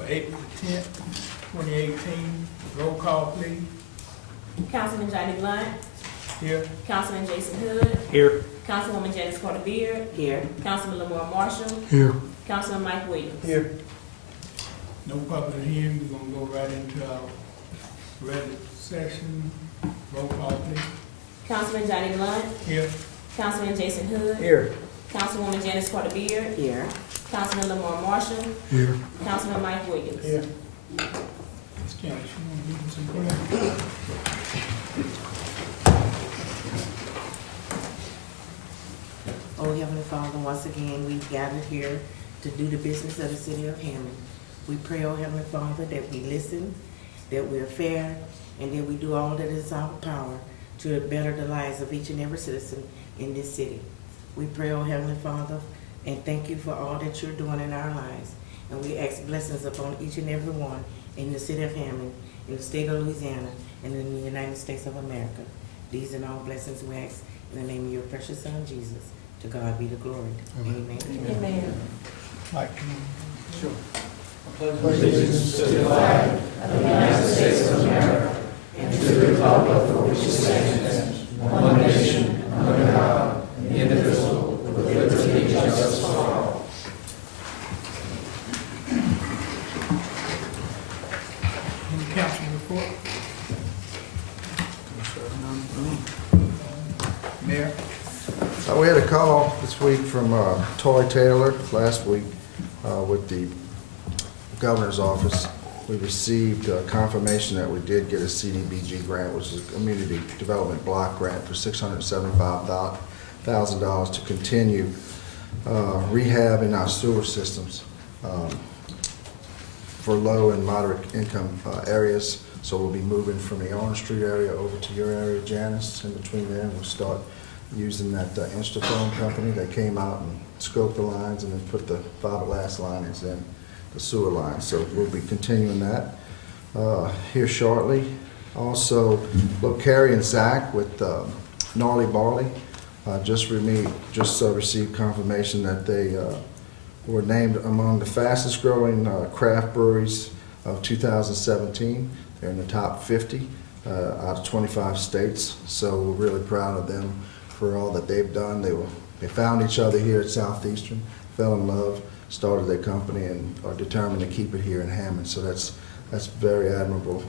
for April 10th, 2018. Roll call, please. Councilman Johnny Blunt. Here. Councilman Jason Hood. Here. Councilwoman Janice Carter Beard. Here. Councilman Lamar Marshall. Here. Councilman Mike Williams. Here. No public hearing. We're gonna go right into our regular session. Roll call, please. Councilman Johnny Blunt. Here. Councilman Jason Hood. Here. Councilwoman Janice Carter Beard. Here. Councilman Lamar Marshall. Here. Councilman Mike Williams. Here. Ms. Campbell, you wanna give us some prayer? Oh, Heavenly Father, once again, we've gathered here to do the business of the city of Hammond. We pray, oh Heavenly Father, that we listen, that we're fair, and that we do all that is in our power to better the lives of each and every citizen in this city. We pray, oh Heavenly Father, and thank you for all that you're doing in our lives. And we ask blessings upon each and every one in the city of Hammond, in the state of Louisiana, and in the United States of America. These and all blessings we ask in the name of your precious Son, Jesus. To God be the glory. Amen. Amen. Mike, Sure. Allegiance to the flag of the United States of America and to the republic for which it stands, one nation, under God, indivisible, with liberty and justice for all. any council report? Mayor? We had a call this week from Toy Taylor last week with the governor's office. We received confirmation that we did get a CDBG grant, which is a community development block grant for $675,000 to continue rehab in our sewer systems for low and moderate income areas. So we'll be moving from the Orange Street area over to your area, Janice. In between there, we'll start using that Instaphone company. They came out and scoped the lines and then put the fiberglass linings in the sewer line. So we'll be continuing that here shortly. Also, Carrie and Zach with Gnarly Barley just received confirmation that they were named among the fastest growing craft breweries of 2017. They're in the top 50 out of 25 states. So we're really proud of them for all that they've done. They found each other here at Southeastern, fell in love, started their company, and are determined to keep it here in Hammond. So that's very admirable.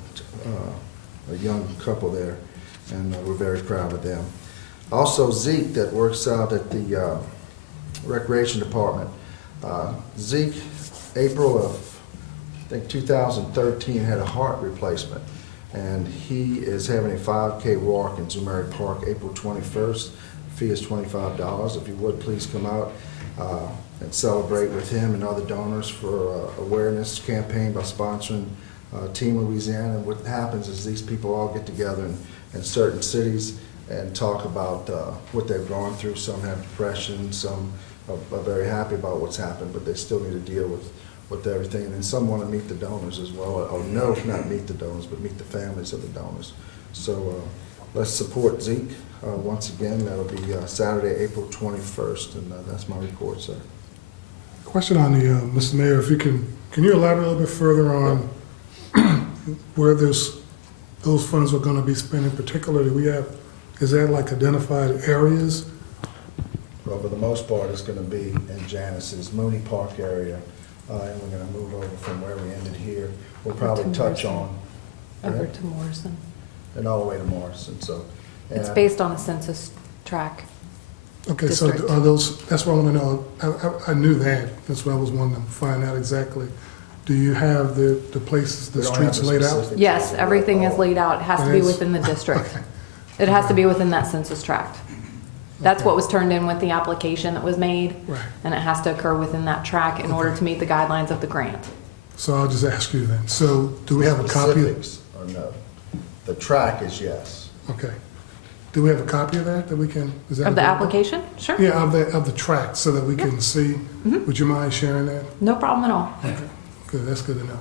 A young couple there, and we're very proud of them. Also, Zeke, that works out at the Recreation Department. Zeke, April of, I think, 2013, had a heart replacement. And he is having a 5K walk in Zumari Park April 21st. Fee is $25. If you would, please come out and celebrate with him and other donors for awareness campaign by sponsoring Team Louisiana. And what happens is these people all get together in certain cities and talk about what they've gone through. Some have depression, some are very happy about what's happened, but they still need to deal with everything. And then some want to meet the donors as well, or no, not meet the donors, but meet the families of the donors. So let's support Zeke. Once again, that'll be Saturday, April 21st, and that's my report, sir. Question on the, Mr. Mayor, if you can you elaborate a little bit further on where those funds are going to be spent in particular? Is that like identified areas? Well, for the most part, it's going to be in Janice's Mooney Park area, and we're going to move over from where we ended here. We'll probably touch on Over to Morrison. and all the way to Morrison. So It's based on a census tract. Okay, District. so are those, that's what I want to know. I knew that. That's what I was wanting to find out exactly. Do you have the places, the we don't have streets laid out? specifics. Yes, everything is laid out. It has to be It is? within the district. Okay. It has to be within that census tract. That's what was turned in with the application that was made, Right. and it has to occur within that tract in order to meet the guidelines of the grant. So I'll just ask you then. So do we have a copy? Specifics or no? The track is yes. Okay. Do we have a copy of that we can? Is that Of the available? application? Sure. Yeah, of the track, so that we can see. Would you mind sharing that? No problem at all. Okay, good, that's good to know.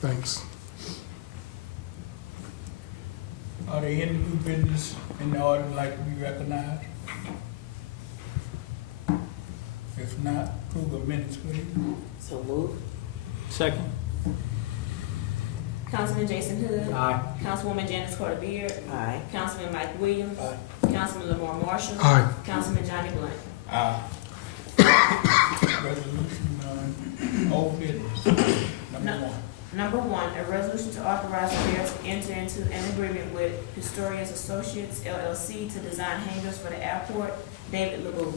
Thanks. Are there any new business in the order like to be recognized? If not, approve of minutes, please. So move. Second. Councilman Jason Hood. Aye. Councilwoman Janice Carter Beard. Aye. Councilman Mike Williams. Councilman Lamar Marshall. Aye. Councilman Johnny Blunt. Resolution, old business, number one. Number one, a resolution to authorize the mayor to enter into an agreement with Historians Associates LLC to design hangars for the airport. David LeBeau.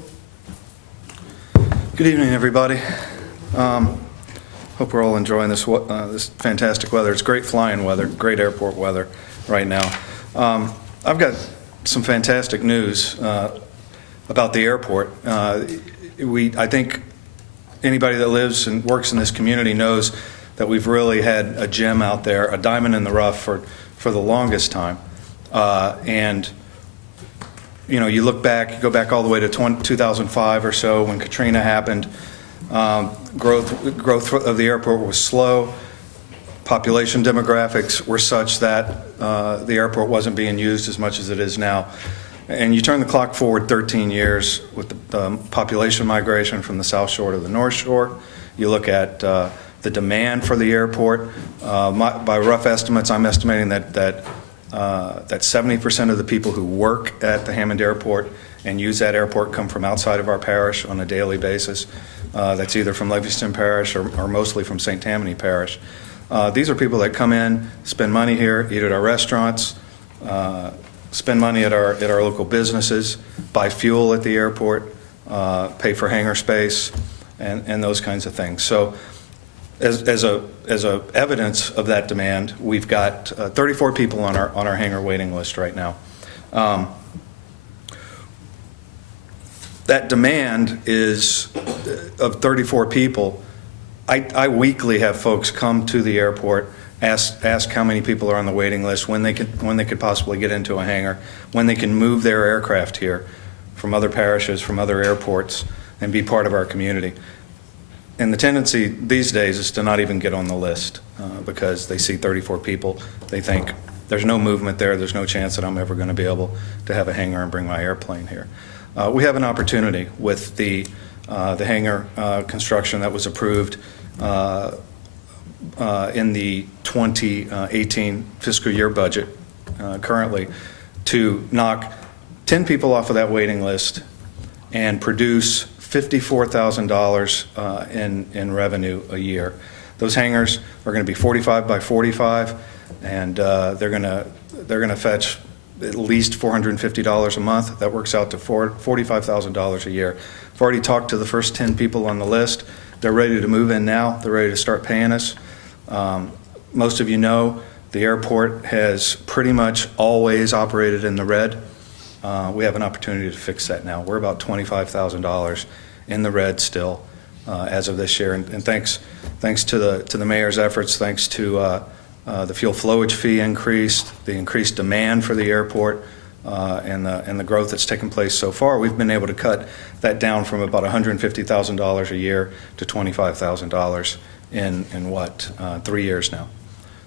Good evening, everybody. Hope we're all enjoying this fantastic weather. It's great flying weather, great airport weather right now. I've got some fantastic news about the airport. I think anybody that lives and works in this community knows that we've really had a gem out there, a diamond in the rough for the longest time. And you know, you look back, you go back all the way to 2005 or so when Katrina happened. Growth of the airport was slow. Population demographics were such that the airport wasn't being used as much as it is now. And you turn the clock forward 13 years with the population migration from the South Shore to the North Shore. You look at the demand for the airport. By rough estimates, I'm estimating that 70% of the people who work at the Hammond Airport and use that airport come from outside of our parish on a daily basis. That's either from Livingston Parish or mostly from St. Tammany Parish. These are people that come in, spend money here, eat at our restaurants, spend money at our local businesses, buy fuel at the airport, pay for hangar space, and those kinds of things. So as a evidence of that demand, we've got 34 people on our hangar waiting list right now. That demand is of 34 people. I weekly have folks come to the airport, ask how many people are on the waiting list, when they could possibly get into a hangar, when they can move their aircraft here from other parishes, from other airports, and be part of our community. And the tendency these days is to not even get on the list because they see 34 people. They think there's no movement there. There's no chance that I'm ever going to be able to have a hangar and bring my airplane here. We have an opportunity with the hangar construction that was approved in the 2018 fiscal year budget currently to knock 10 people off of that waiting list and produce $54,000 in revenue a year. Those hangars are going to be 45 by 45, and they're going to fetch at least $450 a month. That works out to $45,000 a year. I've already talked to the first 10 people on the list. They're ready to move in now. They're ready to start paying us. Most of you know the airport has pretty much always operated in the red. We have an opportunity to fix that now. We're about $25,000 in the red still as of this year, and thanks to the mayor's efforts, thanks to the fuel flowage fee increase, the increased demand for the airport, and the growth that's taken place so far, we've been able to cut that down from about $150,000 a year to $25,000 in 3 years now.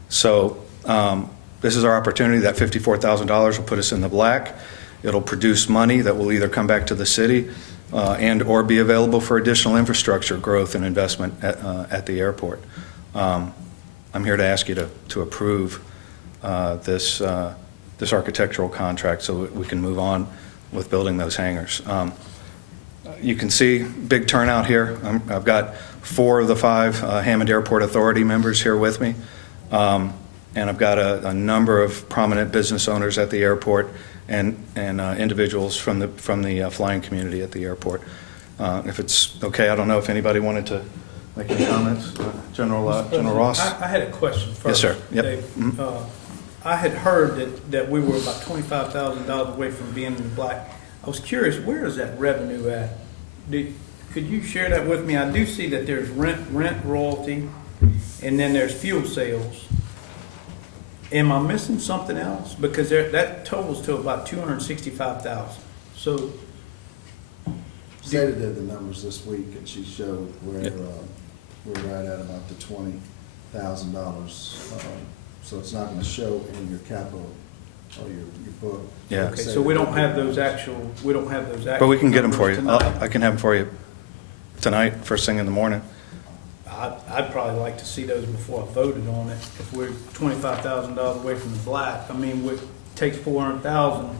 So this is our opportunity. That $54,000 will put us in the black. It'll produce money that will either come back to the city and or be available for additional infrastructure growth and investment at the airport. I'm here to ask you to approve this architectural contract so that we can move on with building those hangars. You can see big turnout here. I've got 4 of the 5 Hammond Airport Authority members here with me, and I've got a number of prominent business owners at the airport and individuals from the flying community at the airport. If it's okay, I don't know if anybody wanted to make any comments. General Ross? I had a question first. Yes, sir. Yep. Dave. I had heard that we were about $25,000 away from being in the black. I was curious, where is that revenue at? Could you share that with me? I do see that there's rent royalty, and then there's fuel sales. Am I missing something else? Because that totals to about $265,000. So, Zeta did the numbers this week, and she showed where we're right at about the $20,000. So it's not going to show in your capital or your book. Yeah. okay, so we don't have those actual. But we can get them for you. numbers tonight. I can have them for you tonight, first thing in the morning. I'd probably like to see those before I voted on it. If we're $25,000 away from the black, I mean, it takes $400,000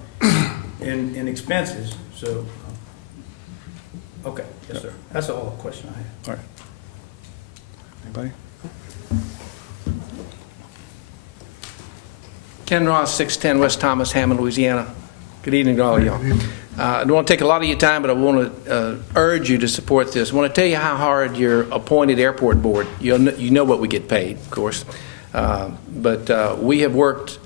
in expenses, so, okay, yes, sir. That's all the question I have. All right. Anybody? Ken Ross, 610 West Thomas, Hammond, Louisiana. Good evening to all of y'all. I don't want to take a lot of your time, but I want to urge you to support this. I want to tell you how hard your appointed airport board, you know what we get paid, of course, but we have worked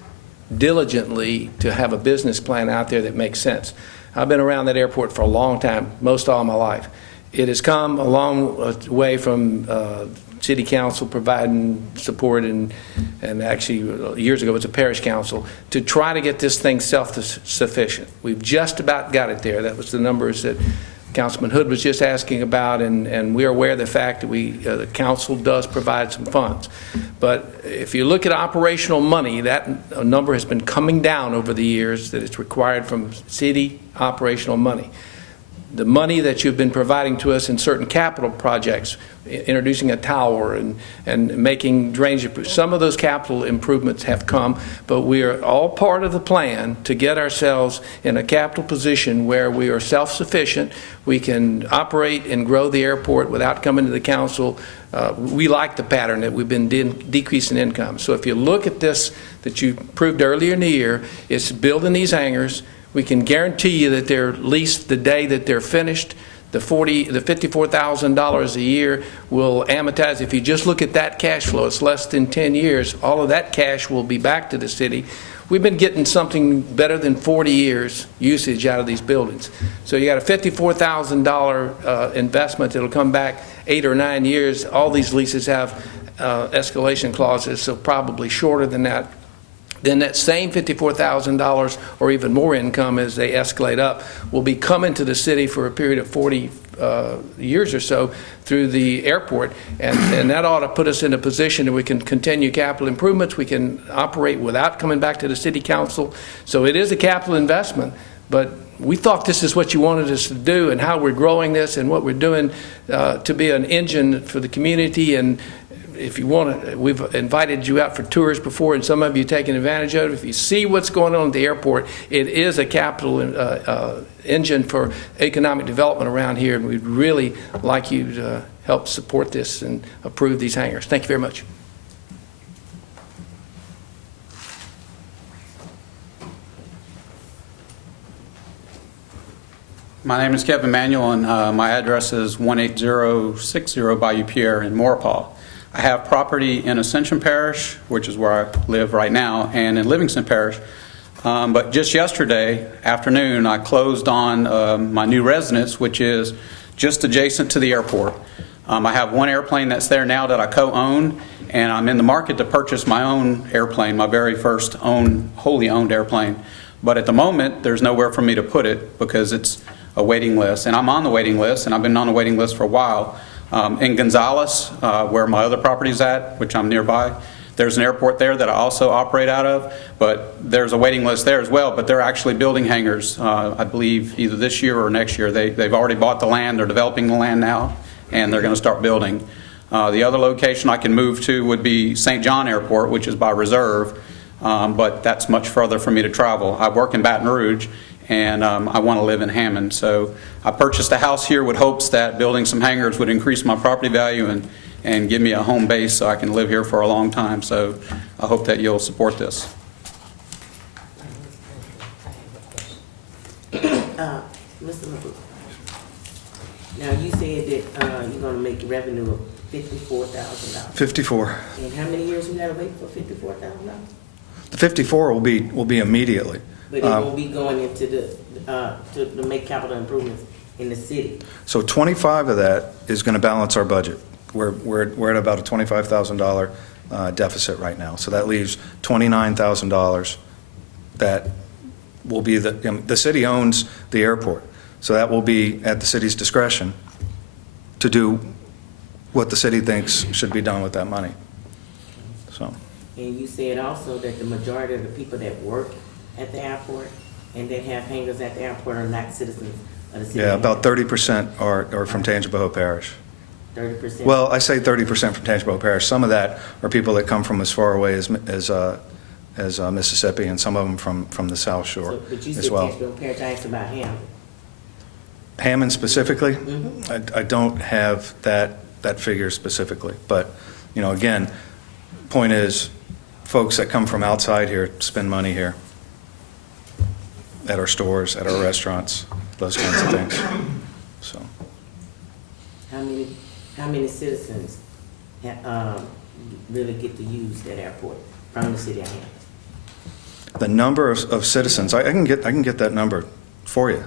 diligently to have a business plan out there that makes sense. I've been around that airport for a long time, most all my life. It has come a long way from city council providing support and actually years ago it was a parish council to try to get this thing self-sufficient. We've just about got it there. That was the numbers that Councilman Hood was just asking about, and we are aware of the fact that the council does provide some funds. But if you look at operational money, that number has been coming down over the years that it's required from city operational money. The money that you've been providing to us in certain capital projects, introducing a tower and making drainage, some of those capital improvements have come, but we are all part of the plan to get ourselves in a capital position where we are self-sufficient. We can operate and grow the airport without coming to the council. We like the pattern that we've been decreasing income. So if you look at this that you proved earlier in the year, it's building these hangars. We can guarantee you that they're leased the day that they're finished. The $54,000 a year will amortize. If you just look at that cash flow, it's less than 10 years. All of that cash will be back to the city. We've been getting something better than 40 years usage out of these buildings. So you got a $54,000 investment that'll come back 8 or 9 years. All these leases have escalation clauses, so probably shorter than that. Then that same $54,000 or even more income as they escalate up will be coming to the city for a period of 40 years or so through the airport. And that ought to put us in a position that we can continue capital improvements. We can operate without coming back to the city council. So it is a capital investment, but we thought this is what you wanted us to do and how we're growing this and what we're doing to be an engine for the community. And if you want to, we've invited you out for tours before, and some of you taken advantage of it. If you see what's going on at the airport, it is a capital engine for economic development around here, and we'd really like you to help support this and approve these hangars. Thank you very much. My name is Kevin Manuel, and my address is 18060 Bayou Pierre in Maurepas. I have property in Ascension Parish, which is where I live right now, and in Livingston Parish. But just yesterday afternoon, I closed on my new residence, which is just adjacent to the airport. I have one airplane that's there now that I co-own, and I'm in the market to purchase my own airplane, my very first wholly owned airplane. But at the moment, there's nowhere for me to put it because it's a waiting list. And I'm on the waiting list, and I've been on the waiting list for a while. In Gonzales, where my other property's at, which I'm nearby, there's an airport there that I also operate out of, but there's a waiting list there as well, but they're actually building hangars, I believe, either this year or next year. They've already bought the land, they're developing the land now, and they're going to start building. The other location I can move to would be St. John Airport, which is by reserve, but that's much further for me to travel. I work in Baton Rouge, and I want to live in Hammond. So I purchased a house here with hopes that building some hangars would increase my property value and give me a home base so I can live here for a long time. So I hope that you'll support this. Mr. LaBeau, now you said that you're going to make revenue of $54,000. 54. And how many years you got to wait for $54,000? The 54 will be immediately. But it won't be going into to make capital improvements in the city. So 25 of that is going to balance our budget. We're at about a $25,000 deficit right now. So that leaves $29,000 that will be the city owns the airport. So that will be at the city's discretion to do what the city thinks should be done with that money. So. And you said also that the majority of the people that work at the airport and that have hangars at the airport are not citizens of the city. Yeah, about 30% are from Tangipahoa Parish. 30%? Well, I say 30% from Tangipahoa Parish. Some of that are people that come from as far away as Mississippi, and some of them from the South Shore But you as said well. Tangipahoa Parish, I asked about Hammond. Hammond specifically, Mm-hmm. I don't have that figure specifically, but, you know, again, point is, folks that come from outside here spend money here at our stores, at our restaurants, those kinds of things, so. How many citizens really get to use that airport from the city of Hammond? The number of citizens, I can get that number for you.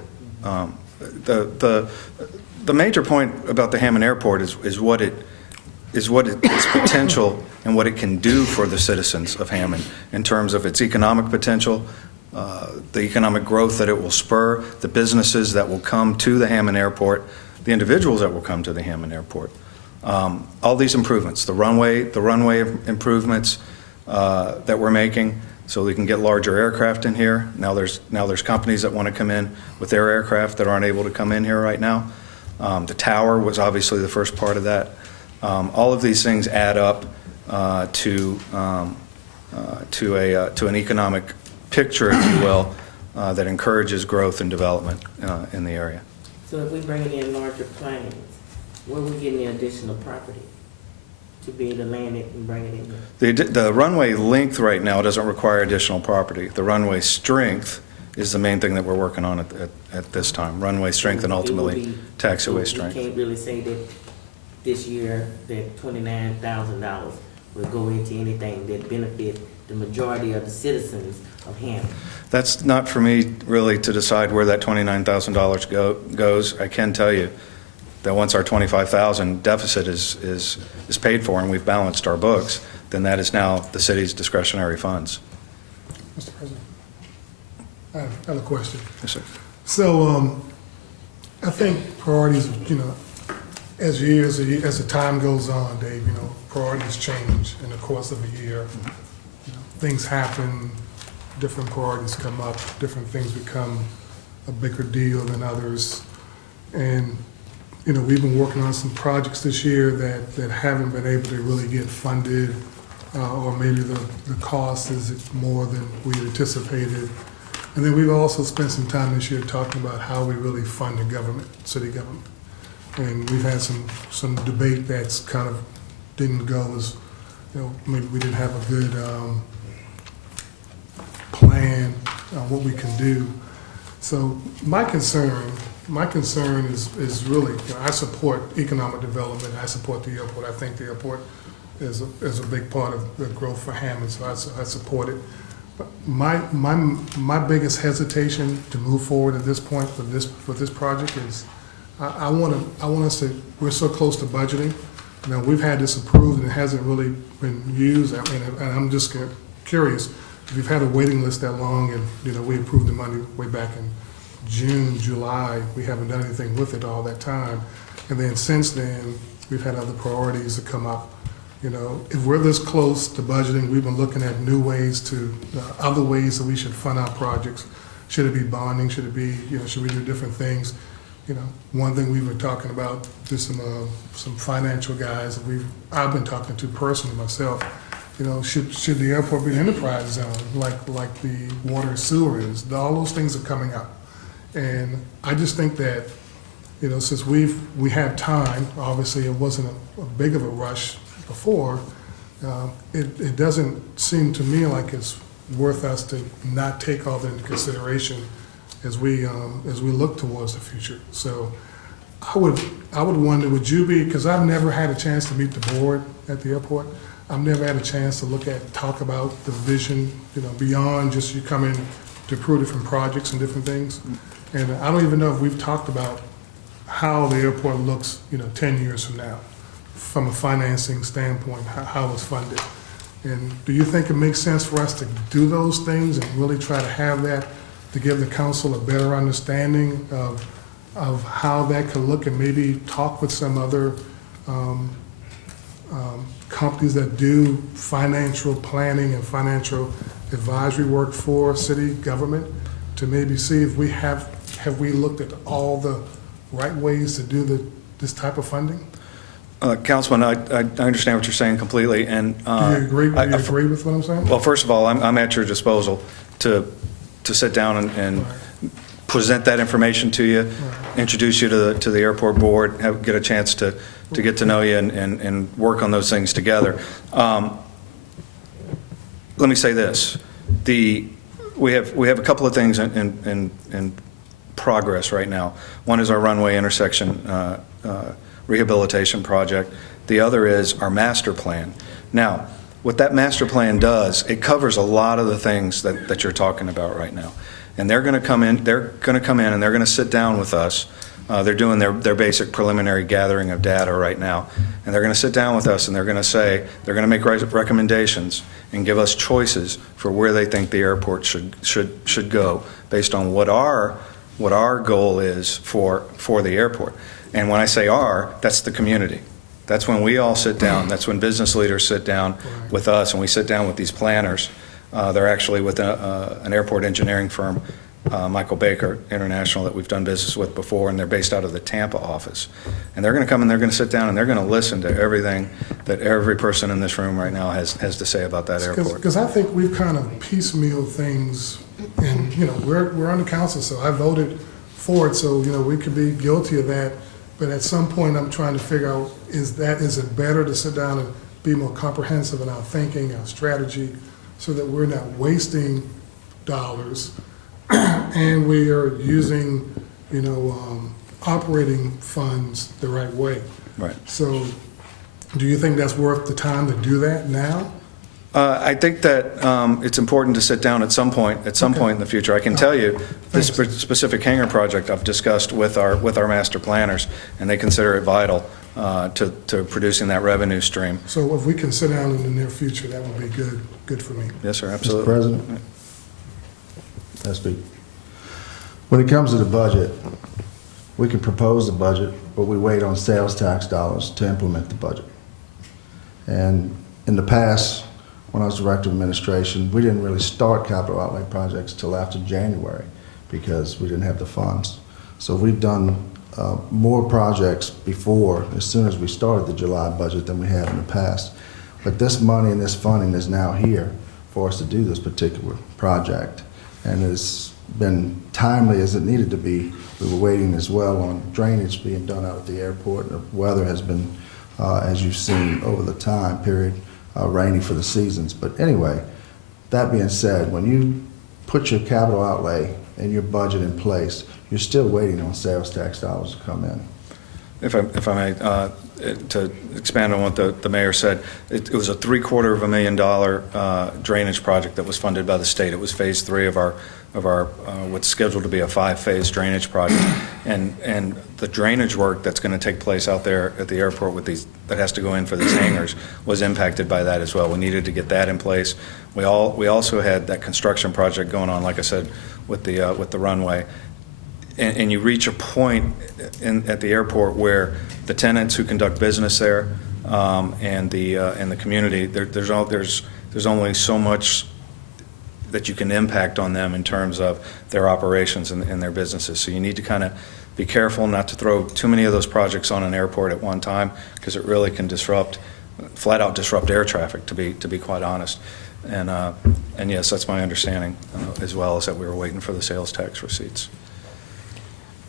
The major point about the Hammond Airport is what its potential and what it can do for the citizens of Hammond in terms of its economic potential, the economic growth that it will spur, the businesses that will come to the Hammond Airport, the individuals that will come to the Hammond Airport. All these improvements, the runway improvements that we're making, so we can get larger aircraft in here. Now there's companies that want to come in with their aircraft that aren't able to come in here right now. The tower was obviously the first part of that. All of these things add up to an economic picture, if you will, that encourages growth and development in the area. So if we bring in larger planes, where we getting the additional property to be able to land it and bring it in here? The runway length right now doesn't require additional property. The runway strength is the main thing that we're working on at this time. Runway strength and ultimately taxiway strength. You can't really say that this year that $29,000 will go into anything that benefit the majority of the citizens of Hammond. That's not for me really to decide where that $29,000 goes. I can tell you that once our $25,000 deficit is paid for and we've balanced our books, then that is now the city's discretionary funds. Mr. President, I have a question. Yes, sir. So, I think priorities, you know, as the time goes on, Dave, you know, priorities change in the course of a year. You know, things happen, different priorities come up, different things become a bigger deal than others. And, you know, we've been working on some projects this year that haven't been able to really get funded, or maybe the cost is more than we anticipated. And then we've also spent some time this year talking about how we really fund the government, city government. And we've had some debate that's kind of didn't go as, you know, maybe we didn't have a good plan on what we can do. So my concern is really, you know, I support economic development. I support the airport. I think the airport is a big part of the growth for Hammond, so I support it. But my biggest hesitation to move forward at this point for this project is I want us to, we're so close to budgeting. You know, we've had this approved and it hasn't really been used. I mean, and I'm just curious, if we've had a waiting list that long and, you know, we approved the money way back in June, July, we haven't done anything with it all that time. And then since then, we've had other priorities that come up. You know, if we're this close to budgeting, we've been looking at new ways to, other ways that we should fund our projects. Should it be bonding? Should it be, you know, should we do different things? You know, one thing we were talking about, just some financial guys that I've been talking to personally myself. You know, should the airport be an enterprise zone like the water and sewer is? All those things are coming up, and I just think that, you know, since we have time, obviously it wasn't a big of a rush before. It doesn't seem to me like it's worth us to not take all that into consideration as we look towards the future. So I would wonder, would you be, because I've never had a chance to meet the board at the airport. I've never had a chance to talk about the vision, you know, beyond just you come in to approve different projects and different things. And I don't even know if we've talked about how the airport looks, you know, 10 years from now, from a financing standpoint, how it's funded. And do you think it makes sense for us to do those things and really try to have that, to give the council a better understanding of how that could look, and maybe talk with some other companies that do financial planning and financial advisory work for city government, to maybe see if we have we looked at all the right ways to do this type of funding? Councilman, I understand what you're saying completely, and. Do you agree with what I'm saying? Well, first of all, I'm at your disposal to sit down and present that information to you, introduce you to the airport board, get a chance to get to know you and work on those things together. Let me say this. We have a couple of things in progress right now. One is our runway intersection rehabilitation project. The other is our master plan. Now, what that master plan does, it covers a lot of the things that you're talking about right now. And they're going to come in and they're going to sit down with us. They're doing their basic preliminary gathering of data right now. And they're going to sit down with us and they're going to make recommendations and give us choices for where they think the airport should go based on what our goal is for the airport. And when I say that's the community. That's when we all sit down. That's when business leaders sit down with us, and we sit down with these planners. They're actually with an airport engineering firm, Michael Baker International, that we've done business with before, and they're based out of the Tampa office. And they're going to come and they're going to sit down and they're going to listen to everything that every person in this room right now has to say about that airport. Because I think we've kind of piecemeal things, and we're on the council, so I voted for it, so we could be guilty of that. But at some point, I'm trying to figure out, is it better to sit down and be more comprehensive in our thinking, our strategy, so that we're not wasting dollars and we are using, operating funds the right way. Right. So do you think that's worth the time to do that now? I think that it's important to sit down at some point in the future. I can tell you this specific hangar project I've discussed with our master planners, and they consider it vital to producing that revenue stream. So if we can sit down in the near future, that would be good for me. Yes, sir, Mr. absolutely. President? Yes, speak. When it comes to the budget, we can propose the budget, but we wait on sales tax dollars to implement the budget. And in the past, when I was director of administration, we didn't really start capital outlay projects till after January because we didn't have the funds. So we've done more projects before, as soon as we started the July budget, than we have in the past. But this money and this funding is now here for us to do this particular project. And it's been timely as it needed to be. We were waiting as well on drainage being done out at the airport. The weather has been, as you've seen over the time period, rainy for the seasons. But anyway, that being said, when you put your capital outlay and your budget in place, you're still waiting on sales tax dollars to come in. If I may, to expand on what the mayor said, it was a $750,000 drainage project that was funded by the state. It was phase 3 of our what's scheduled to be a 5-phase drainage project, and the drainage work that's going to take place out there at the airport with that has to go in for these hangars was impacted by that as well. We needed to get that in place. We also had that construction project going on, like I said, with the runway. And you reach a point at the airport where the tenants who conduct business there and the community, there's only so much that you can impact on them in terms of their operations and their businesses. So you need to kind of be careful not to throw too many of those projects on an airport at one time, because it really can flat out disrupt air traffic, to be quite honest. And yes, that's my understanding, as well as that we were waiting for the sales tax receipts.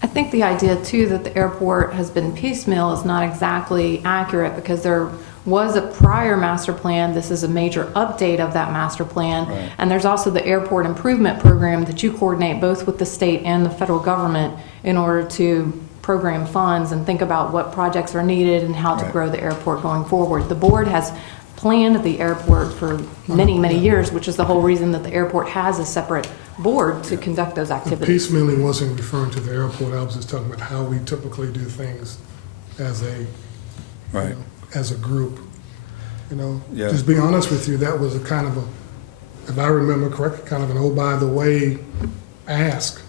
I think the idea, too, that the airport has been piecemeal is not exactly accurate, because there was a prior master plan. This is a major update of that master plan. Right. And there's also the airport improvement program that you coordinate both with the state and the federal government in order to program funds and think about what projects are needed and how to Right. grow the airport going forward. The board has planned the airport for many, many years, which is the whole reason that the airport has a separate board to conduct those The activities. piecemealing wasn't referring to the airport. I was just talking about how we typically do things as Right. as a group. Yeah. Just being honest with you, that was a kind of if I remember correctly, kind of an oh by the way ask.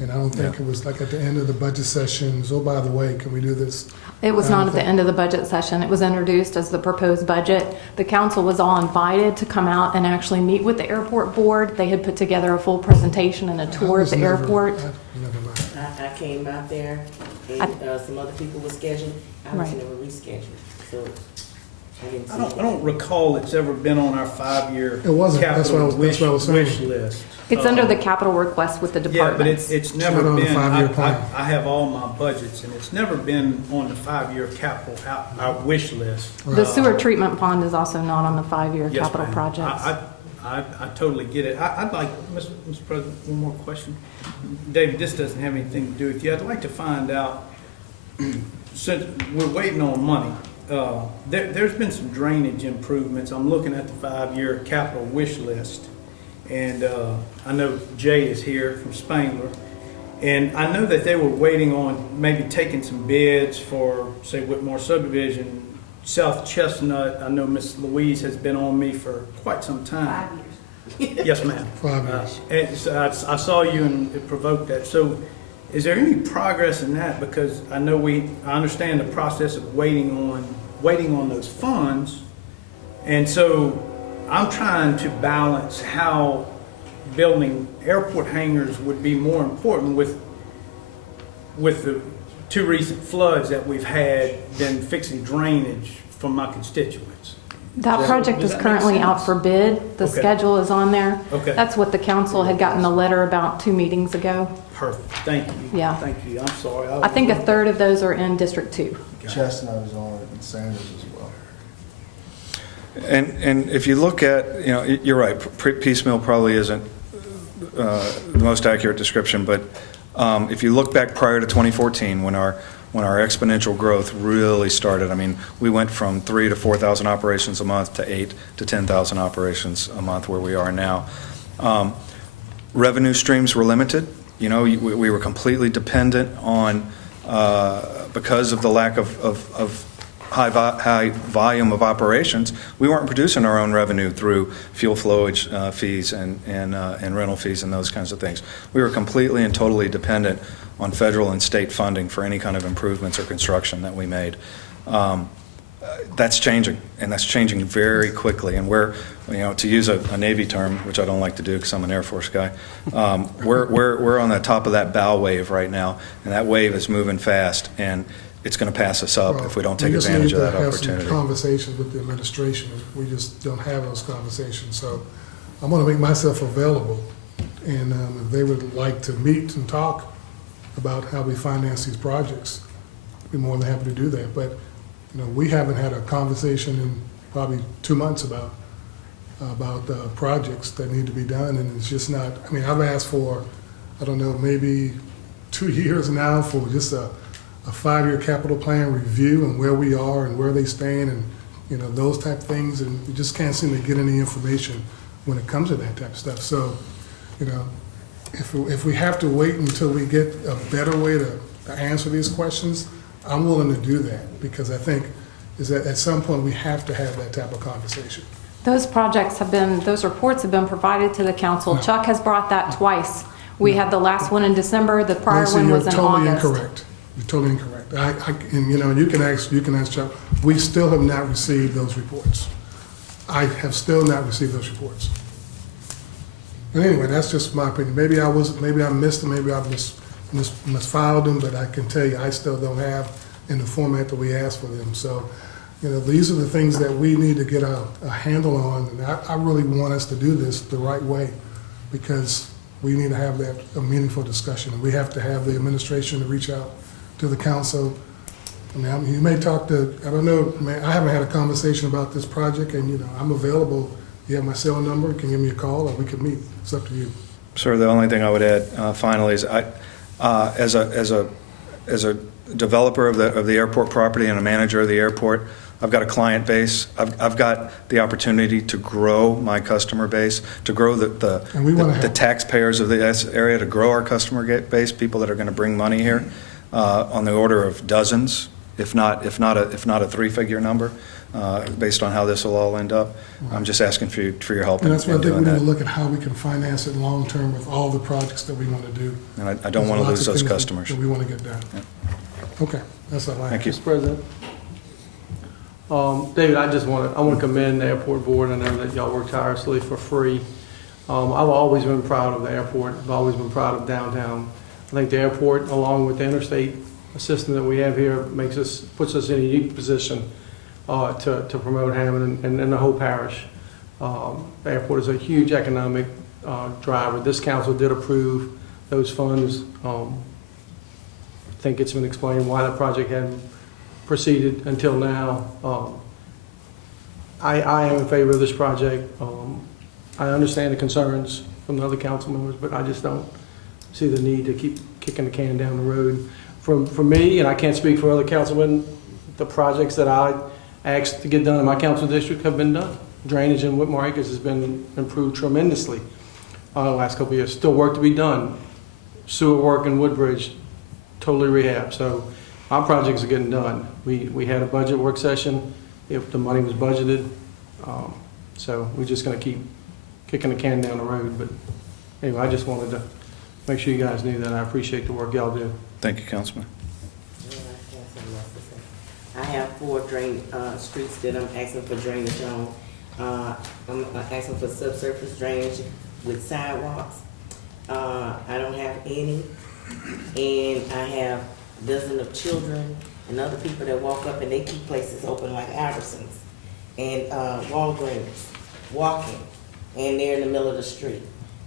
And I don't think it was like at the end of the budget sessions, oh by the way, can we do this? It was not at the end of the budget session. It was introduced as the proposed budget. The council was all invited to come out and actually meet with the airport board. They had put together a full presentation and a tour of the airport. Never mind. I came out there, and some other people were scheduled. I was Right. never rescheduled, so I didn't see I don't recall it's ever been on our 5-year It wasn't. That's what I capital was- that's what I was saying. wish list. It's under the capital request with the Yeah, but departments. it's never not on the been, 5-year plan. I have all my budgets, and it's never been on the 5-year capital, our wish list. The sewer treatment pond is also not on the 5-year Yes, capital ma'am. projects. I totally get it. I'd like, Mr. President, one more question. David, this doesn't have anything to do with you. I'd like to find out, since we're waiting on money, there's been some drainage improvements. I'm looking at the 5-year capital wish list. And I know Jay is here from Spangler. And I know that they were waiting on maybe taking some bids for, say, Whitmore subdivision, South Chestnut. I know Miss Louise has been on me for quite some time. 5 years. Yes, ma'am. 5 years. And so I saw you and it provoked that. So is there any progress in that? Because I know I understand the process of waiting on those funds. And so I'm trying to balance how building airport hangars would be more important with the 2 recent floods that we've had than fixing drainage from my constituents. That project Does is that make currently out sense? for bid. The Okay. schedule is on there. Okay. That's what the council had gotten a letter about 2 meetings ago. Perfect. Thank you. Yeah. Thank you. I'm sorry. I think a third of those are in District 2. Chestnut is on it and Sanders as well. And if you look at, you're right, piecemeal probably isn't the most accurate description, but if you look back prior to 2014, when our exponential growth really started, I mean, we went from 3,000 to 4,000 operations a month to 8,000 to 10,000 operations a month where we are now. Revenue streams were limited. We were completely dependent on, because of the lack of high volume of operations, we weren't producing our own revenue through fuel flowage fees and rental fees and those kinds of things. We were completely and totally dependent on federal and state funding for any kind of improvements or construction that we made. That's changing, and that's changing very quickly. And we're, to use a Navy term, which I don't like to do because I'm an Air Force guy, we're on the top of that bow wave right now, and that wave is moving fast, and it's going to pass us up if we don't take advantage of that We just need to opportunity. have some conversations with the administration. We just don't have those conversations. So I'm going to make myself available, and if they would like to meet and talk about how we finance these projects, I'd be more than happy to do that. But we haven't had a conversation in probably 2 months about projects that need to be done, and it's just not. I mean, I've asked for, I don't know, maybe 2 years now for just a 5-year capital plan review and where we are and where they stand and those type of things, and we just can't seem to get any information when it comes to that type of stuff. So if we have to wait until we get a better way to answer these questions, I'm willing to do that, because I think is that at some point we have to have that type of conversation. Those reports have been provided to the council. No. Chuck has brought that twice. We had the last one in December, the prior Lisa, one was in you're totally August. incorrect. You're totally incorrect. And you can ask Chuck. We still have not received those reports. I have still not received those reports. But anyway, that's just my opinion. Maybe I missed them. Maybe I misfiled them. But I can tell you, I still don't have in the format that we asked for them. So, these are the things that we need to get a handle on. And I really want us to do this the right way, because we need to have a meaningful discussion. And we have to have the administration to reach out to the council. I mean, you may talk to, I don't know, man, I haven't had a conversation about this project, and I'm available. You have my cell number, you can give me a call, or we can meet. It's up to you. Sir, the only thing I would add finally is as a developer of the airport property and a manager of the airport, I've got a client base. I've got the opportunity to grow my customer base, to grow the taxpayers of the area, to grow our customer base, people that are going to bring money here on the order of dozens, if not a 3-figure number, based on how this will all end up. I'm just asking for your help in And that's why I think doing we need to that. look at how we can finance it long-term with all the projects that we want to do. And I don't want to lose those customers. That we want to get done. Okay, that's all I have. Thank you. Mr. President. David, I want to commend the airport board. I know that y'all work tirelessly for free. I've always been proud of the airport. I've always been proud of downtown. I think the airport, along with the interstate system that we have here puts us in a unique position to promote Hammond and the whole parish. The airport is a huge economic driver. This council did approve those funds. I think it's been explained why the project hadn't proceeded until now. I am in favor of this project. I understand the concerns from the other council members, but I just don't see the need to keep kicking the can down the road. For me, and I can't speak for other councilmen, the projects that I asked to get done in my council district have been done. Drainage in Whitmore Acres has been improved tremendously the last couple of years. Still work to be done. Sewer work in Woodbridge, totally rehab. So our projects are getting done. We had a budget work session if the money was budgeted. So we're just going to keep kicking the can down the road. But anyway, I just wanted to make sure you guys knew that. I appreciate the work y'all do. Thank you, Councilman. I have 4 streets that I'm asking for drainage on. I'm asking for subsurface drainage with sidewalks. I don't have any. And I have dozens of children and other people that walk up and they keep places open like Albertsons and Walgreens, walking, and they're in the middle of the street.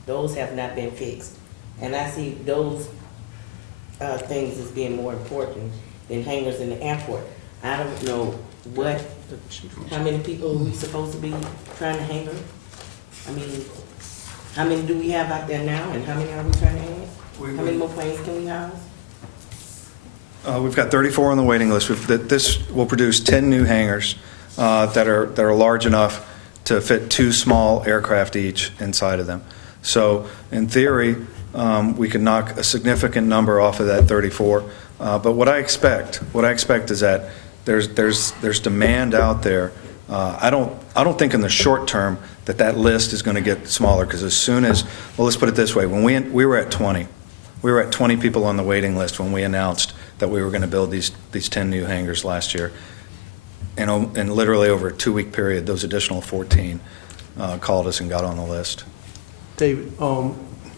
Those have not been fixed. And I see those things as being more important than hangars in the airport. I don't know how many people are we supposed to be trying to hang? I mean, how many do we have out there now, and how many are we trying to hang? How many more planes can we house? We've got 34 on the waiting list. This will produce 10 new hangars that are large enough to fit 2 small aircraft each inside of them. So in theory, we can knock a significant number off of that 34. But what I expect is that there's demand out there. I don't think in the short term that list is going to get smaller, because as soon as, well, let's put it this way, when we were at 20, we were at 20 people on the waiting list when we announced that we were going to build these 10 new hangars last year. And literally over a 2-week period, those additional 14 called us and got on the list. David,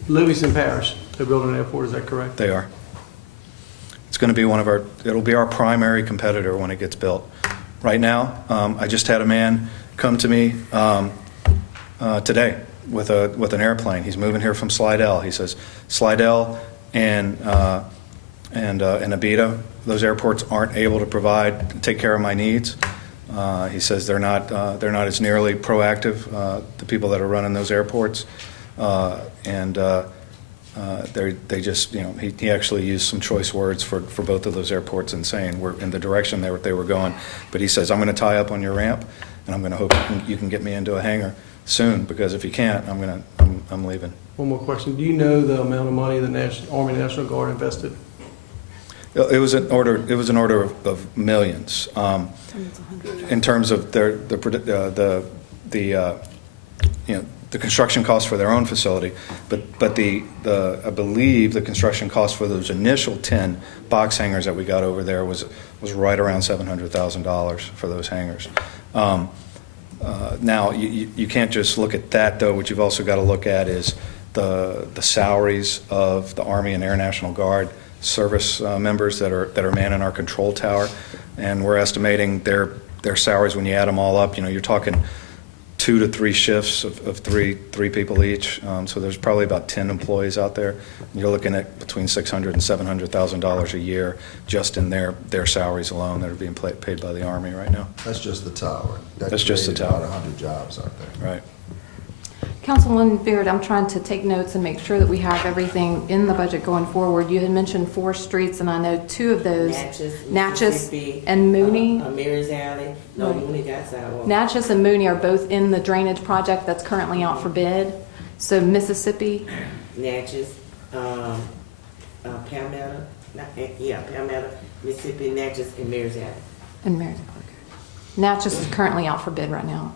Livingston Parish, they're building an airport, is that correct? They are. It's going to be it'll be our primary competitor when it gets built. Right now, I just had a man come to me today with an airplane. He's moving here from Slidell. He says, Slidell and Abita, those airports aren't able to take care of my needs. He says they're not as nearly proactive, the people that are running those airports, they just, he actually used some choice words for both of those airports and saying we're in the direction they were going. But he says, I'm going to tie up on your ramp, and I'm going to hope you can get me into a hangar soon, because if you can't, I'm leaving. One more question. Do you know the amount of money the Army National Guard invested? It was an order of millions. In terms of the construction costs for their own facility, but I believe the construction cost for those initial 10 box hangars that we got over there was right around $700,000 for those hangars. Now you can't just look at that, though. What you've also got to look at is the salaries of the Army and Air National Guard service members that are manning our control tower, and we're estimating their salaries, when you add them all up, you're talking 2 to 3 shifts of three people each. So there's probably about 10 employees out there. And you're looking at between $600,000 and $700,000 a year just in their salaries alone that are being paid by the Army right now. That's just the tower. That's just the tower. About 100 jobs out there. Right. Councilman Beard, I'm trying to take notes and make sure that we have everything in the budget going forward. You had mentioned 4 streets, and I know 2 of those, Natchez and Mooney. Mary's Alley. No, Mooney got sidewalk. Natchez and Mooney are both in the drainage project that's currently out for bid. So Mississippi. Natchez, Palmetto, Palmetto, Mississippi, Natchez, and Mary's Alley. And Mary's Alley. Natchez is currently out for bid right now.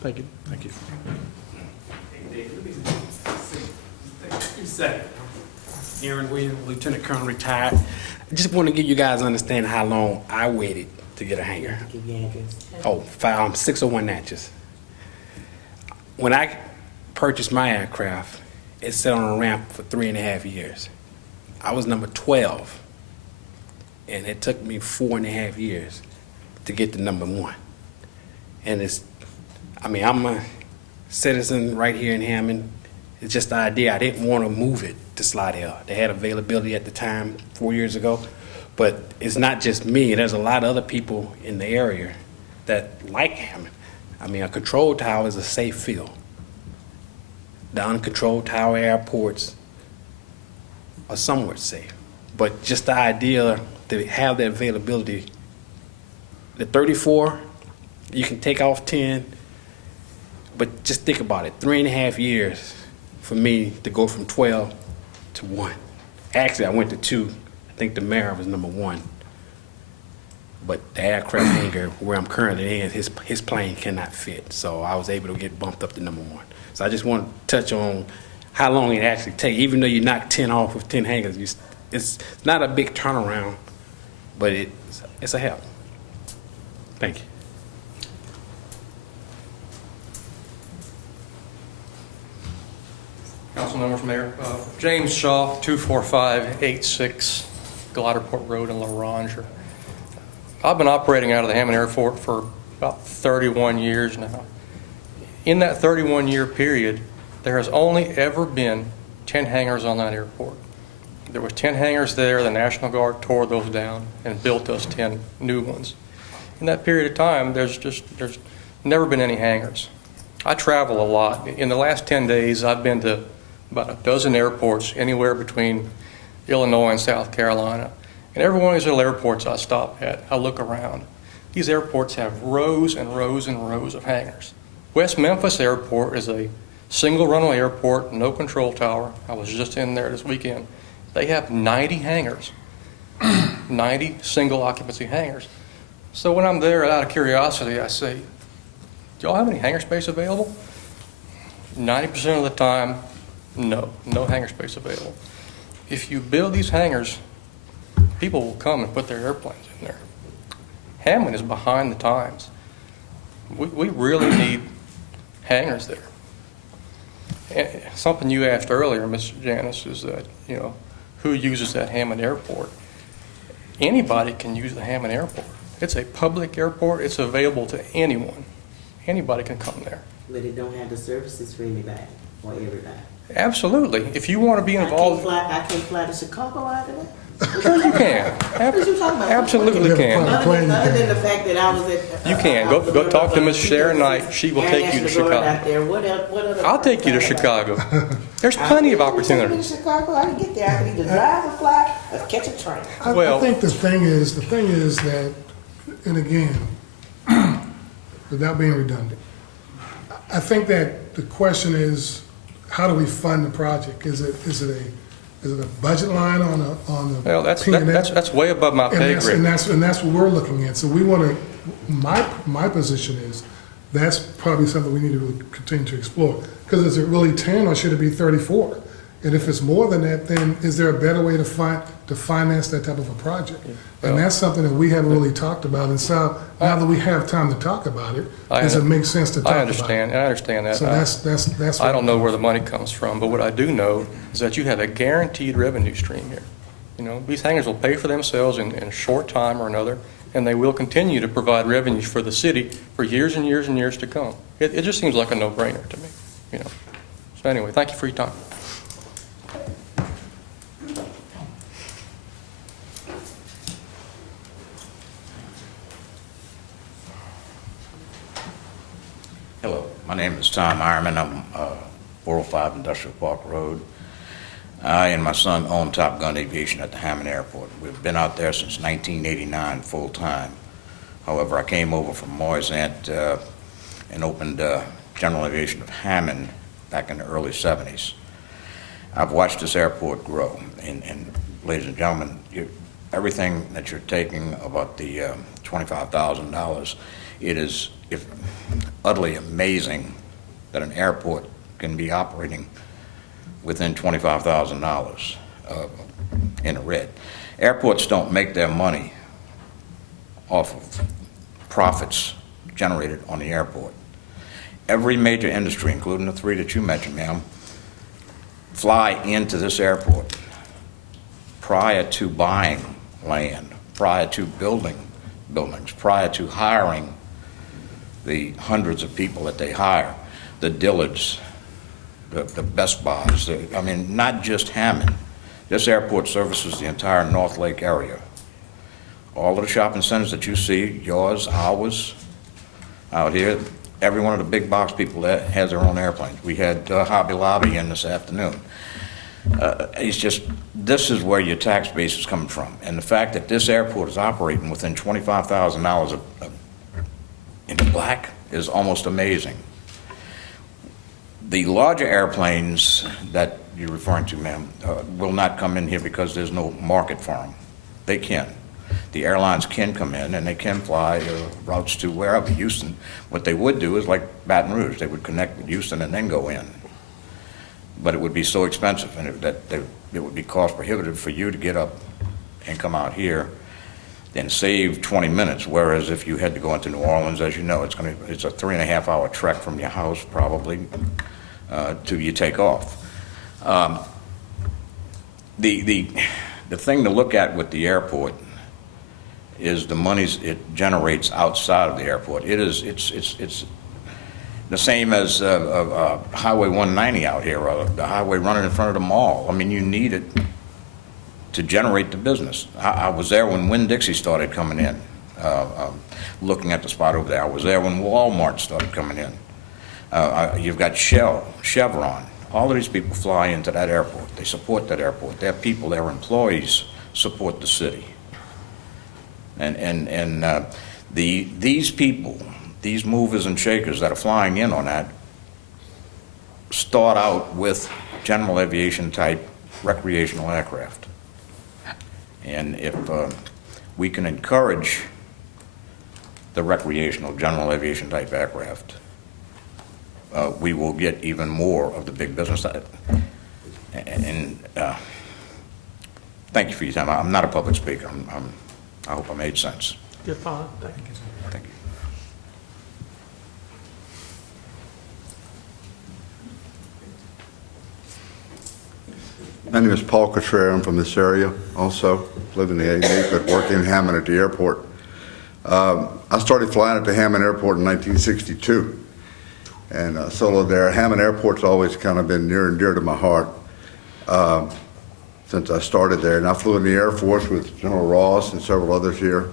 Thank you. Thank you. Aaron Williams, Lieutenant Colonel, retired. I just want to give you guys understand how long I waited to get a hangar. Give your address. Oh, 601 Natchez. When I purchased my aircraft, it sat on a ramp for 3.5 years. I was number 12, and it took me 4.5 years to get to number 1. And I'm a citizen right here in Hammond. It's just the idea. I didn't want to move it to Slidell. They had availability at the time 4 years ago. But it's not just me. There's a lot of other people in the area that like Hammond. A controlled tower is a safe field. The uncontrolled tower airports are somewhat safe. But just the idea to have the availability, the 34, you can take off 10, but just think about it, 3.5 years for me to go from 12 to 1. Actually, I went to 2. I think the mayor was number 1. But the aircraft hangar where I'm currently in, his plane cannot fit. So I was able to get bumped up to number 1. So I just want to touch on how long it actually takes. Even though you knock 10 off with 10 hangars, it's not a big turnaround, but it's a help. Thank you. Council members, Mayor. James Shaw, 24586 Gliderport Road in La Ranger. I've been operating out of the Hammond Airport for about 31 years now. In that 31-year period, there has only ever been 10 hangars on that airport. There was 10 hangars there. The National Guard tore those down and built us 10 new ones. In that period of time, there's never been any hangars. I travel a lot. In the last 10 days, I've been to about a dozen airports, anywhere between Illinois and South Carolina. And every one of these little airports I stop at, I look around. These airports have rows and rows and rows of hangars. West Memphis Airport is a single runway airport, no control tower. I was just in there this weekend. They have 90 hangars, 90 single occupancy hangars. So when I'm there, out of curiosity, I say, do y'all have any hangar space available? 90% of the time, no hangar space available. If you build these hangars, people will come and put their airplanes in there. Hammond is behind the times. We really need hangars there. And something you asked earlier, Mr. Janice, is that, who uses that Hammond Airport? Anybody can use the Hammond Airport. It's a public airport. It's available to anyone. Anybody can come there. But it don't have the services for anybody or everybody. Absolutely. If you want to be involved, I can't fly to Chicago out of that? sure you can. What are you talking about? Absolutely can. Other than the fact that I was at... You can. Go talk to Ms. Sharon Knight. She will take you to Chicago. What other I'll take you to Chicago. There's plenty of opportunity. To Chicago, I can get there. I can either drive or fly or catch a train. I think the thing is that, and again, without being redundant, I think that the question is, how do we fund the project? Is it a budget line on the Well, that's P&L? that's way above my pay grade. And that's what we're looking at. So we want to. My position is that's probably something we need to continue to explore. Because is it really 10 or should it be 34? And if it's more than that, then is there a better way to finance that type of a project? And that's something that we haven't really talked about. And so now that we have time to talk about it, does it make sense to talk about it? I understand that. So that's I don't know where the money comes from, but what I do know is that you have a guaranteed revenue stream here. These hangars will pay for themselves in a short time or another, and they will continue to provide revenues for the city for years and years and years to come. It just seems like a no-brainer to me. So anyway, thank you for your time. Hello, my name is Tom Ironman. I'm 405 Industrial Park Road. I and my son own Top Gun Aviation at the Hammond Airport. We've been out there since 1989 full-time. However, I came over from Moisant and opened General Aviation of Hammond back in the early 70s. I've watched this airport grow, and ladies and gentlemen, everything that you're taking about the $25,000, it is utterly amazing that an airport can be operating within $25,000 in the red. Airports don't make their money off of profits generated on the airport. Every major industry, including the 3 that you mentioned, ma'am, fly into this airport prior to buying land, prior to building buildings, prior to hiring the hundreds of people that they hire, the Dillards, the Best Buys, I mean, not just Hammond. This airport services the entire North Lake area. All of the shopping centers that you see, yours, ours, out here, every one of the big box people that has their own airplanes. We had Hobby Lobby in this afternoon. It's just, this is where your tax base is coming from. And the fact that this airport is operating within $25,000 in the black is almost amazing. The larger airplanes that you're referring to, ma'am, will not come in here because there's no market for them. They can. The airlines can come in and they can fly routes to wherever, Houston. What they would do is like Baton Rouge. They would connect with Houston and then go in. But it would be so expensive, and it would be cost prohibitive for you to get up and come out here and save 20 minutes. Whereas if you had to go into New Orleans, as you know, it's a 3.5-hour trek from your house probably till you take off. The thing to look at with the airport is the monies it generates outside of the airport. It's the same as Highway 190 out here, or the highway running in front of the mall. I mean, you need it to generate the business. I was there when Winn-Dixie started coming in, looking at the spot over there. I was there when Walmart started coming in. You've got Shell, Chevron. All of these people fly into that airport. They support that airport. Their people, their employees support the city. And these people, these movers and shakers that are flying in on that, start out with general aviation type recreational aircraft. And if we can encourage the recreational general aviation type aircraft, we will get even more of the big business. And thank you for your time. I'm not a public speaker. I hope I made sense. You're fine. Thank you. Thank you. My name is Paul Cottrell. I'm from this area also. Live in the AV, but work in Hammond at the airport. I started flying at the Hammond Airport in 1962 and soloed there. Hammond Airport's always kind of been near and dear to my heart since I started there. And I flew in the Air Force with General Ross and several others here,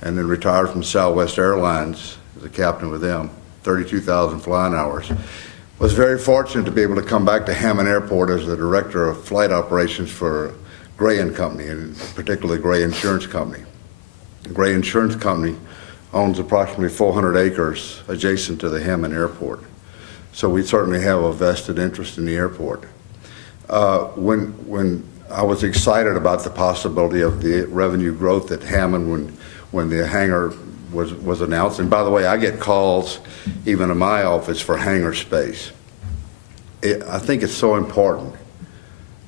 and then retired from Southwest Airlines as a captain with them, 32,000 flying hours. Was very fortunate to be able to come back to Hammond Airport as the director of flight operations for Gray & Company, and particularly Gray Insurance Company. Gray Insurance Company owns approximately 400 acres adjacent to the Hammond Airport. So we certainly have a vested interest in the airport. When I was excited about the possibility of the revenue growth at Hammond when the hangar was announced, and by the way, I get calls even in my office for hangar space. I think it's so important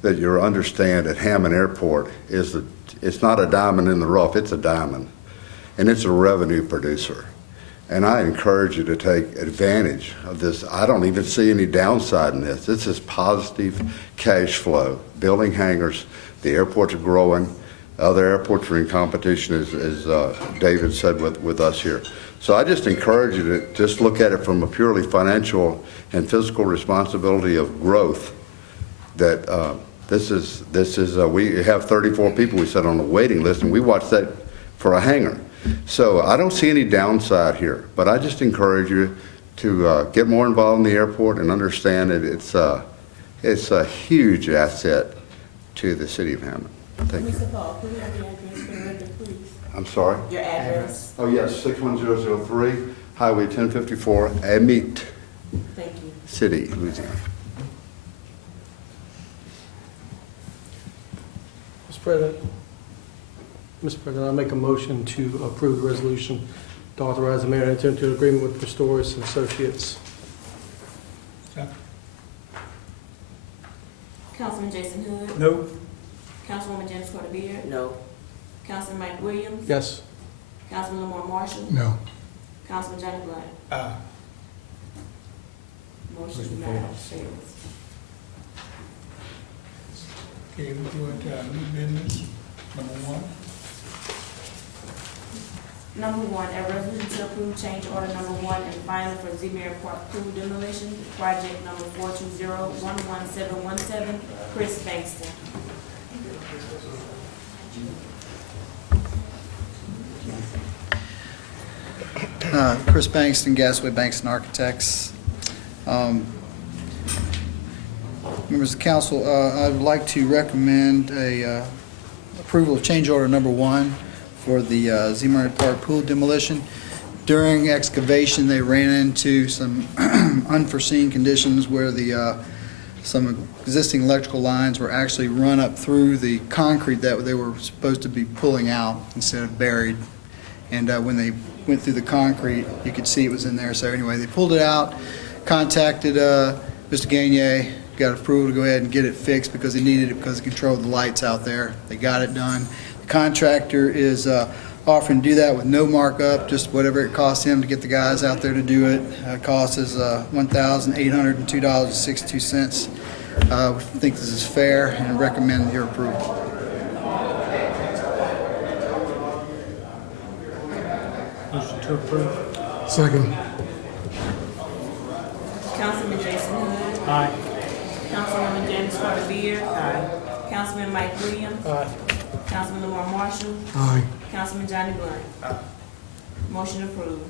that you understand that Hammond Airport it's not a diamond in the rough, it's a diamond, and it's a revenue producer. And I encourage you to take advantage of this. I don't even see any downside in this. This is positive cash flow. Building hangars, the airports are growing. Other airports are in competition, as David said with us here. So I just encourage you to just look at it from a purely financial and fiscal responsibility of growth. That we have 34 people we set on the waiting list, and we watch that for a hangar. So I don't see any downside here, but I just encourage you to get more involved in the airport and understand that it's a huge asset to the city of Hammond. Thank you. Mr. Paul, could you have your address for the record, please? I'm sorry? Your address. Oh, yes, 61003, Highway 1054, Amite Thank you. City, Louisiana. Mr. President, I make a motion to approve the resolution to authorize the mayor to enter into an agreement with Pistorius and Associates. Councilman Jason Hood. No. Councilwoman Janice Carter Beard. No. Councilman Mike Williams. Yes. Councilman Lamar Marshall. No. Councilman Johnny Blunt. Aye. Motion fails. Okay, we go into our new business, number one. Number one, a resolution to approve change order number one and final for Zemire Park Pool demolition, project number 420-11717, Chris Bankston. Chris Bankston, Gasway Bankston Architects. Members of the council, I would like to recommend approval of change order number one for the Zemire Park pool demolition. During excavation, they ran into some unforeseen conditions where some existing electrical lines were actually run up through the concrete that they were supposed to be pulling out instead of buried. And when they went through the concrete, you could see it was in there. So anyway, they pulled it out, contacted Mr. Gagne, got approval to go ahead and get it fixed because he needed it because of control of the lights out there. They got it done. The contractor is offering to do that with no markup, just whatever it costs him to get the guys out there to do it. Cost is $1,802.62. We think this is fair and recommend your approval. Motion to approve. Second. Councilman Jason Hood. Aye. Councilwoman Janice Carter Beard. Aye. Councilman Mike Williams. Aye. Councilman Lamar Marshall. Aye. Councilman Johnny Blunt. Motion approved.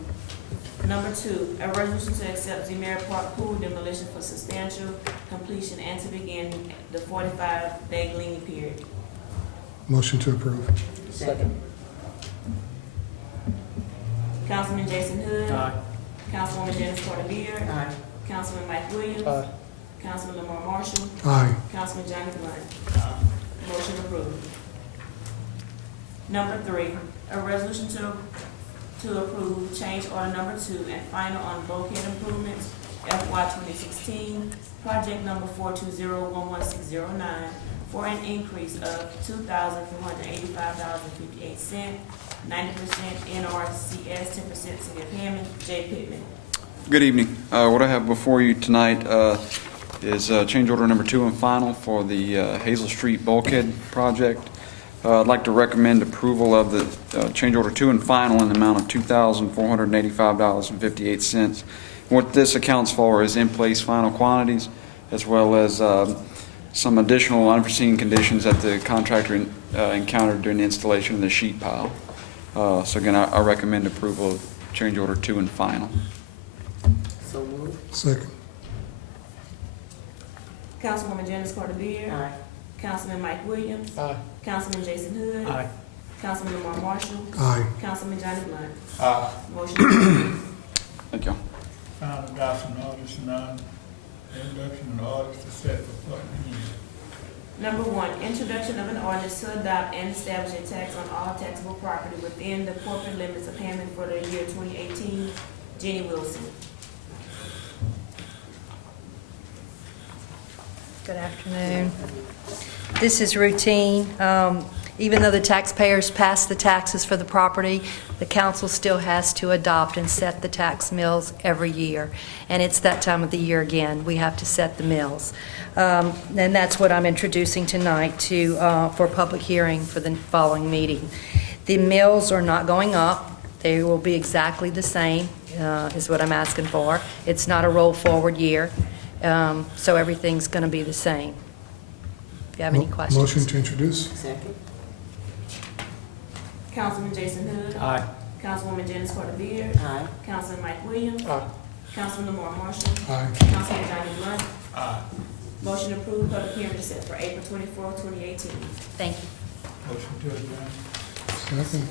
Number two, a resolution to accept Zemire Park pool demolition for substantial completion and to begin the 45-day lean period. Motion to approve. Second. Councilman Jason Hood. Aye. Councilwoman Janice Carter Beard. Aye. Councilman Mike Williams. Aye. Councilman Lamar Marshall. Aye. Councilman Johnny Blunt. Motion approved. Number three, a resolution to approve change order number two and final on bulkhead improvements, FY 2016, project number 420-11609, for an increase of $2,485.58, 90% NRCS, 10% City of Hammond. J. Pittman. Good evening. What I have before you tonight is change order number two and final for the Hazel Street bulkhead project. I'd like to recommend approval of the change order two and final in the amount of $2,485.58. What this accounts for is in-place final quantities as well as some additional unforeseen conditions that the contractor encountered during the installation of the sheet pile. So again, I recommend approval of change order two and final. So moved. Second. Councilwoman Janice Carter Beard. Aye. Councilman Mike Williams. Aye. Councilman Jason Hood. Aye. Councilman Lamar Marshall. Aye. Councilman Johnny Blunt. Motion approved. Thank you. Final adoption orders, none. Introduction of orders to set for public hearing. Number one, introduction of an ordinance to adopt and establish a tax on all taxable property within the corporate limits of Hammond for the year 2018. Jenny Wilson. Good afternoon. This is routine. Even though the taxpayers pass the taxes for the property, the council still has to adopt and set the tax mills every year. And it's that time of the year again. We have to set the mills. And that's what I'm introducing tonight for public hearing for the following meeting. The mills are not going up. They will be exactly the same, is what I'm asking for. It's not a roll forward year. So everything's going to be the same. If you have any questions. Motion to introduce. Second. Councilman Jason Hood. Aye. Councilwoman Janice Carter Beard. Aye. Councilman Mike Williams. Aye. Councilman Lamar Marshall. Aye. Councilman Johnny Blunt. Aye. Motion approved. Public hearing is set for April 24, 2018. Thank you. Motion to adjourn. Second.